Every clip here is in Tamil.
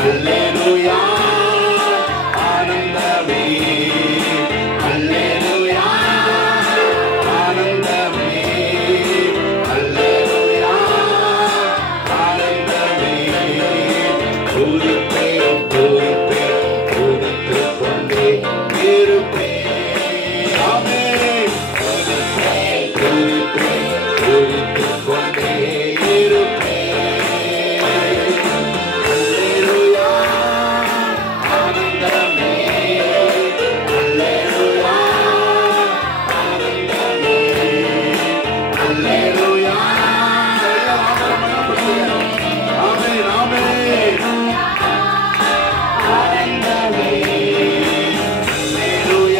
அல்லேலூயா ஆனந்தமே அல்லேலூயா ஆனந்தமே அல்லேலூயா ஆனந்தமே துதிப்பேன் துதிப்பேன் துதித்துக் கொண்டே இருப்பேன் ஆமென் துதிப்பேன் துதிப்பேன் துதித்துக் கொண்டே Hallelujah.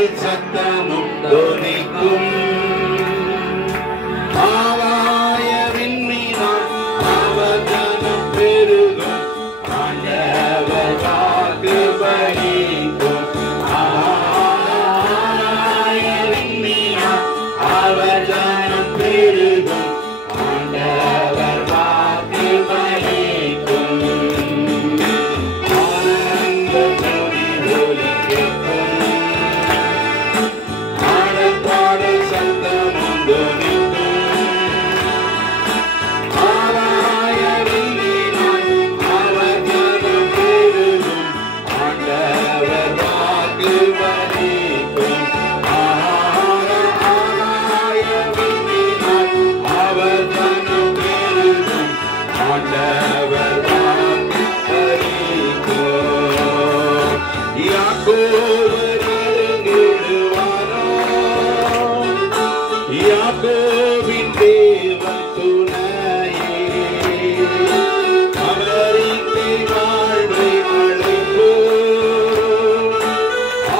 பாடல் சத்தமும் தொனிக்கும். ஆகாய விண்மீனாய் அவர் ஜனம் பெருகும். ஆண்டவர் வாக்கு பலிக்கும். ஆகாய விண்மீனாய் அவர் ஜனம் பெருகும். ஆண்டவர் வாக்கு பலிக்கும். ஆனந்த துதி ஒலிக்கும். ஆடல் பாடல் சத்தமும் தொனிக்கும். ஆகாய விண்மீனாய் அவர் ஜனம் பெருகும். ஆண்டவர் வாக்கு பலிக்கும். ஆகாய விண்மீனாய் அவர் ஜனம் பெருகும். ஆண்டவர் வாக்கு பலிக்கும். யாக்கோபு நெருங்கிடுவாரோ, யாக்கோபின் தேவன் துணையே. அவர் இங்கே வாழ்வை அழைப்போம்.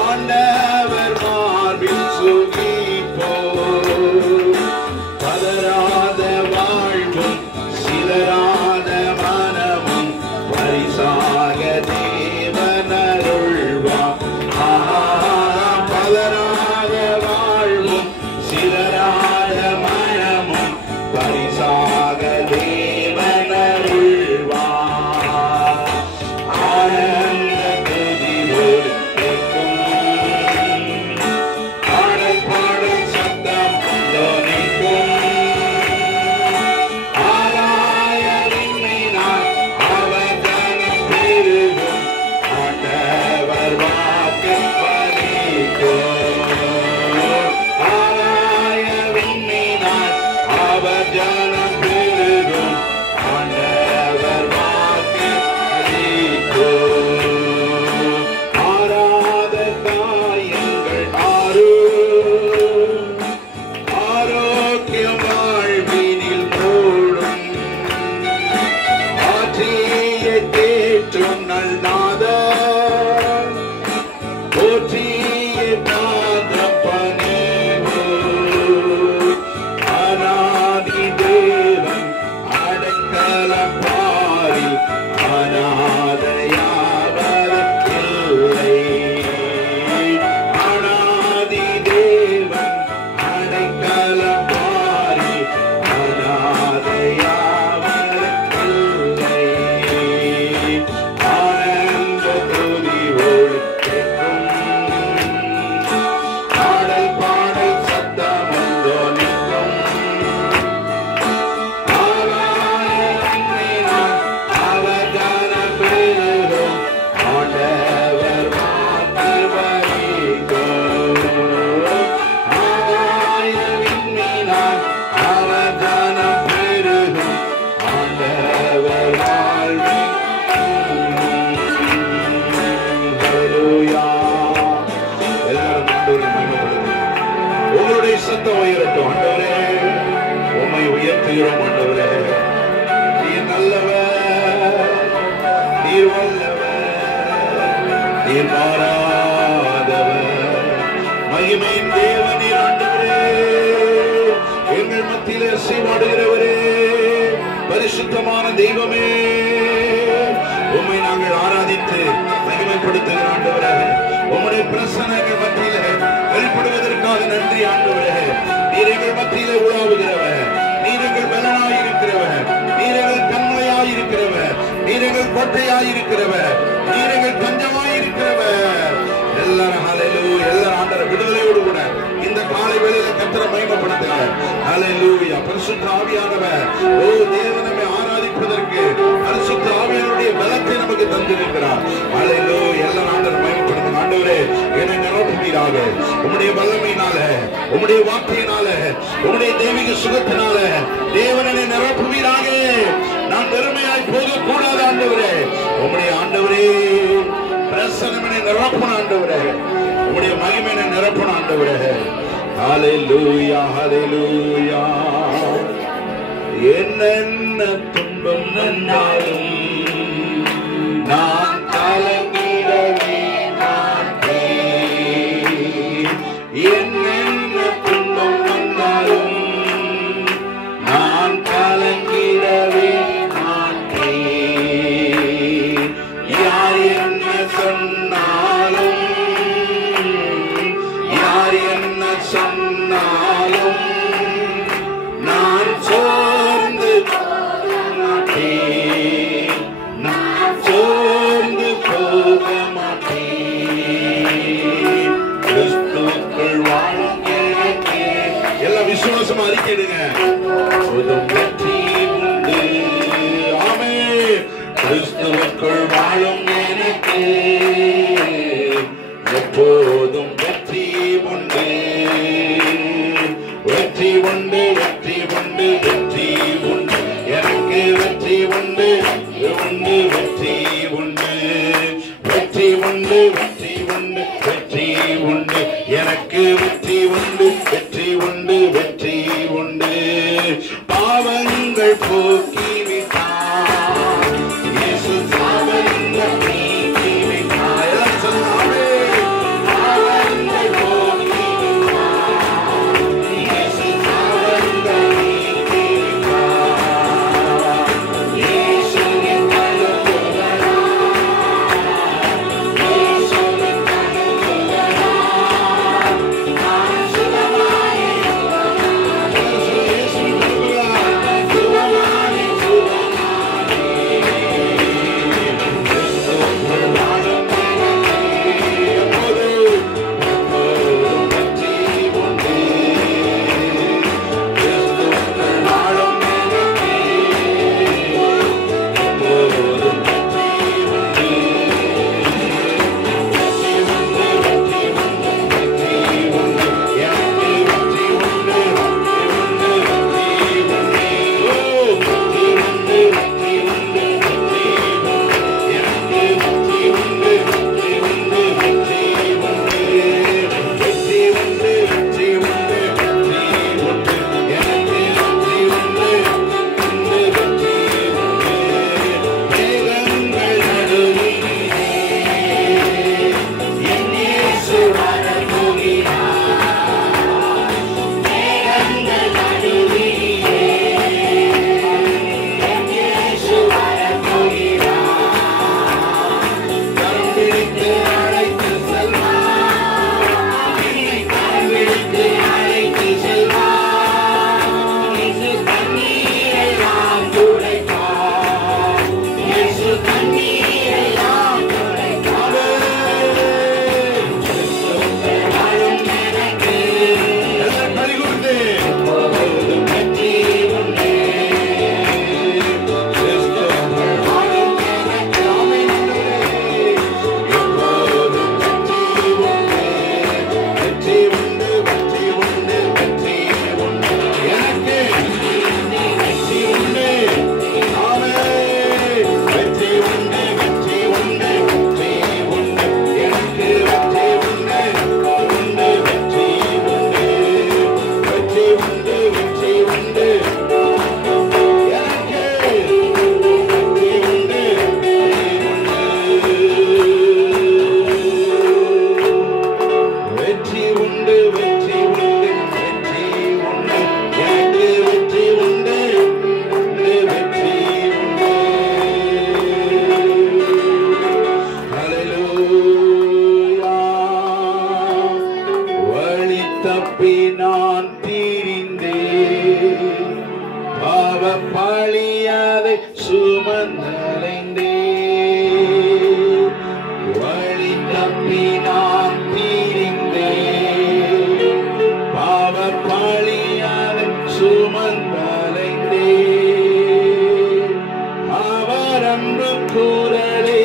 ஆண்டவர் மார்பில் சுகிப்போம். பதறாத வாழ்வும் சிதறாத மனமும் பரிசாக தேவன் அருள்வார். பதறாத வாழ்வும் சிதறாத மனமும் பரிசாக தேவன் அருள்வார். ஆனந்த துதி ஒலிக்கும். ஆடல் பாடல் சத்தம் தொனிக்கும். ஆகாய விண்மீனாய் அவர் ஜனம் பெருகும். ஆண்டவர் வாக்கு பலிக்கும். ஆகாய விண்மீனாய் அவர் ஜனம் பெருகும். ஆண்டவர் வாக்கு பலிக்கும். ஆராத காயங்கள் ஆறும். ஆரோக்கியம் வாழ்வினில் மூடும். ஆற்றிய தேற்றும் நல்நாதர். போற்றிய பாதம் பணிவு. அநாதி தேவன் அடைக்கலம் பாரில் அநாதையாவதில்லை. அநாதி தேவன் அடைக்கலம் பாரில் அநாதையாவதில்லை. ஆனந்த துதி ஒலிக்கும். ஆடல் பாடல் சத்தமும் தொனிக்கும். ஆகாய விண்மீனாய் அவர் ஜனம் பெருகும். ஆண்டவர் வாக்கு பலிக்கும். ஆகாய விண்மீனாய் அவர் ஜனம் பெருகும். ஆண்டவர் வாழ்வின் ஹல்லேலூயா. எல்லாரும் ஆண்டவரை மகிமைப்படுத்துங்க. உங்களுடைய சத்தம் உயரட்டும். ஆண்டவரே, உம்மை உயர்த்துகிறோம். ஆண்டவரே, நீர் நல்லவர், நீர் வல்லவர், நீர் மாறாதவர். மகிமையின் தேவன் நீர். ஆண்டவரே, எங்கள் மத்தியிலே அசைவாடுகிறவரே, பரிசுத்தமான தெய்வமே, உம்மை நாங்கள் ஆராதித்து மகிமைப்படுத்துகிற ஆண்டவரே, உம்முடைய பிரசன்னங்கள் மத்தியிலே வெளிப்படுவதற்காக நன்றி. ஆண்டவரே, நீர் எங்கள் மத்தியிலே உலாவுகிறவர், நீர் எங்கள் பலனாயிருக்கிறவர், நீர் எங்கள் கண்மலையாயிருக்கிறவர், நீர் எங்கள் கோட்டையாயிருக்கிறவர், நீர் எங்கள் தஞ்சமாயிருக்கிறவர். எல்லாரும் ஹல்லேலூயா. எல்லாரும் ஆண்டவரை விடுதலையோடு கூட இந்த காலை வேளையில கர்த்தரை மகிமைப்படுத்துங்க. ஹல்லேலூயா. பரிசுத்த ஆவியானவர், ஓ தேவன், நம்மை ஆராதிப்பதற்கு பரிசுத்த ஆவியானவருடைய பலத்தை நமக்கு தந்திருக்கிறார். ஹல்லேலூயா. எல்லாரும் ஆண்டவரை மகிமைப்படுத்துங்க. ஆண்டவரே, என்னை நிரப்புவீராக. உம்முடைய வல்லமையினால, உம்முடைய வார்த்தையினால, உம்முடைய தெய்வீக சுகத்தினால தேவனை நிரப்புவீராக. நான் வெறுமையாய் போக கூடாது. ஆண்டவரே, உம்முடைய ஆண்டவரே பிரசன்னமனை நிரப்பணும். ஆண்டவரே, உம்முடைய மகிமையை நிரப்பணும். ஆண்டவரே, ஹல்லேலூயா, ஹல்லேலூயா. என்னென்ன துன்பம் வந்தாலும் நான் கலங்கிடவே மாட்டேன். சொன்னாலும் நான் சோர்ந்து மாட்டேன், நான் சோர்ந்து போக மாட்டேன். கிறிஸ்துவுக்குள் வாழும் எனக்கு எல்லாம் விசுவாசமா அறிக்கையிடுங்க. வெற்றி உண்டு. ஆமென். கிறிஸ்துவுக்குள் வாழும் எனக்கு எப்போதும் வெற்றி உண்டு. வெற்றி உண்டு, வெற்றி உண்டு, வெற்றி உண்டு. எனக்கு வெற்றி உண்டு, உண்டு, வெற்றி உண்டு. வெற்றி உண்டு, வெற்றி உண்டு, வெற்றி உண்டு. எனக்கு வெற்றி உண்டு, வெற்றி உண்டு, வெற்றி உண்டு. பாவங்கள் போக்கிவிட்டார் இயேசு, பாவங்கள் நீக்கிவிட்டார். எல்லாம் சொன்னாலே பாவங்கள் போக்கிவிட்டார் இயேசு, பாவங்கள் நீக்கிவிட்டார். இயேசுவின் கழுத்துவரா, இயேசுவின் கழுத்துவரா, நான் சுகமாய் தப்பி நான் தீர்ந்தேன், பாவ பழியாதை சுமந்தலைந்தேன். வழி தப்பி நான் தீர்ந்தேன், பாவ பழியாதை சுமந்தலைந்தேன். அவர் அன்பு குரலே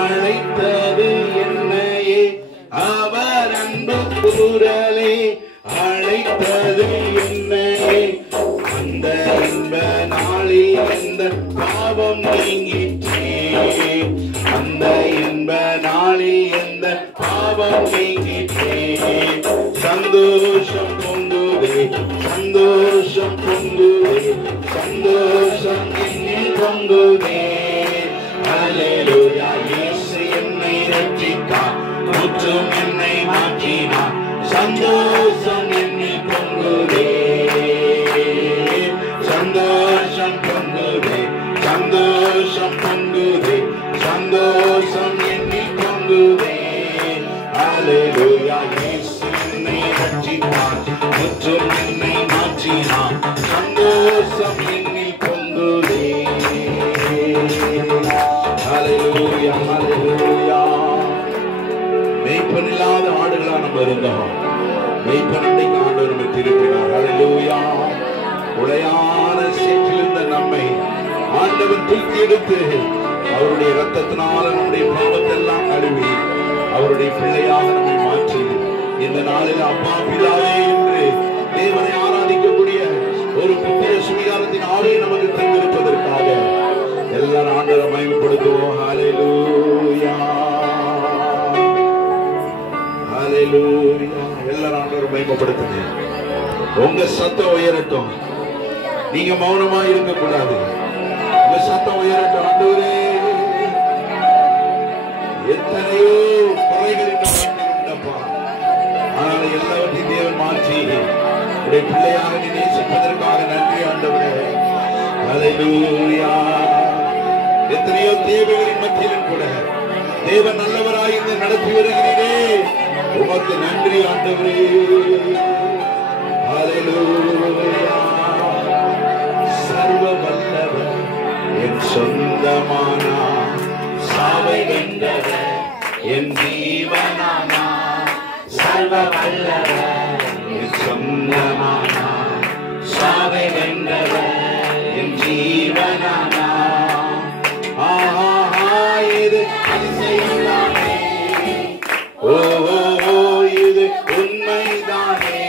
அழைத்தது என்னையே, அவர் அன்பு குரலே அழைத்தது என்னையே. அந்த இன்ப நாளில் இந்த பாவம் நீங்கிற்றே, அந்த இன்ப நாளில் இந்த பாவம் நீங்கிற்றே. சந்தோஷம் பொங்குதே, சந்தோஷம் பொங்குதே, சந்தோஷம் என்னில் பொங்குதே. அல்லேலூயா, இயேசு என்னை ரட்சித்தார், முற்றும் என்னை மாற்றினார். சந்தோஷம் என்னில் பொங்குதே, சந்தோஷம் பொங்குதே, சந்தோஷம் பொங்குதே, சந்தோஷம் என்னில் பொங்குதே. அல்லேலூயா, இயேசு என்னை ரட்சித்தார். ரட்சிப்பார், முற்றும் என்னை மாற்றினார், சந்தோஷம் என்னில் பொங்குதே. ஹல்லேலூயா, ஹல்லேலூயா. மேய்ப்பன் இல்லாத ஆடுகளா நம்ம இருந்தோம். மேய்ப்பன் அன்றைக்கு ஆண்டவர் நம்மை திருப்பினார். ஹல்லேலூயா. உடையான சேற்றில் இருந்த நம்மை ஆண்டவர் தூக்கி எடுத்து அவருடைய இரத்தத்தினால நம்முடைய பாவத்தெல்லாம் கழுவி அவருடைய பிள்ளையாக நம்மை மாற்றி இந்த நாளில் அப்பா பிதாவே என்று தேவனை ஆராதிக்கக்கூடிய ஒரு புத்திர சுவிகாரத்தின் ஆவியை நமக்கு தந்திருப்பதற்காக எல்லாரும் ஆண்டவரை மகிமைப்படுத்துவோம். ஹல்லேலூயா, ஹல்லேலூயா. எல்லாரும் ஆண்டவரை மகிமைப்படுத்துங்க. உங்க சத்தம் உயரட்டும். நீங்க மௌனமா இருக்க கூடாது. உங்க சத்தம் உயரட்டும். ஆண்டவரே, எத்தனையோ குறைகள் உண்டப்பா, ஆனால் எல்லாவற்றையும் தேவன் மாற்றி உடைய பிள்ளையாக நீ நேசிப்பதற்காக நன்றி ஆண்டவரே. ஹல்லேலூயா. எத்தனையோ தேவைகளின் மத்தியிலும் கூட தேவன் நல்லவராய் இருந்து நடத்தி வருகிறீரே, உமக்கு நன்றி ஆண்டவரே. ஹல்லேலூயா. சர்வ வல்லவர் என் சொந்தமானா, சாவை வென்றவர் என் ஜீவனானா. சர்வ வல்லவர் என் சொந்தமானா, சாவை வென்றவர்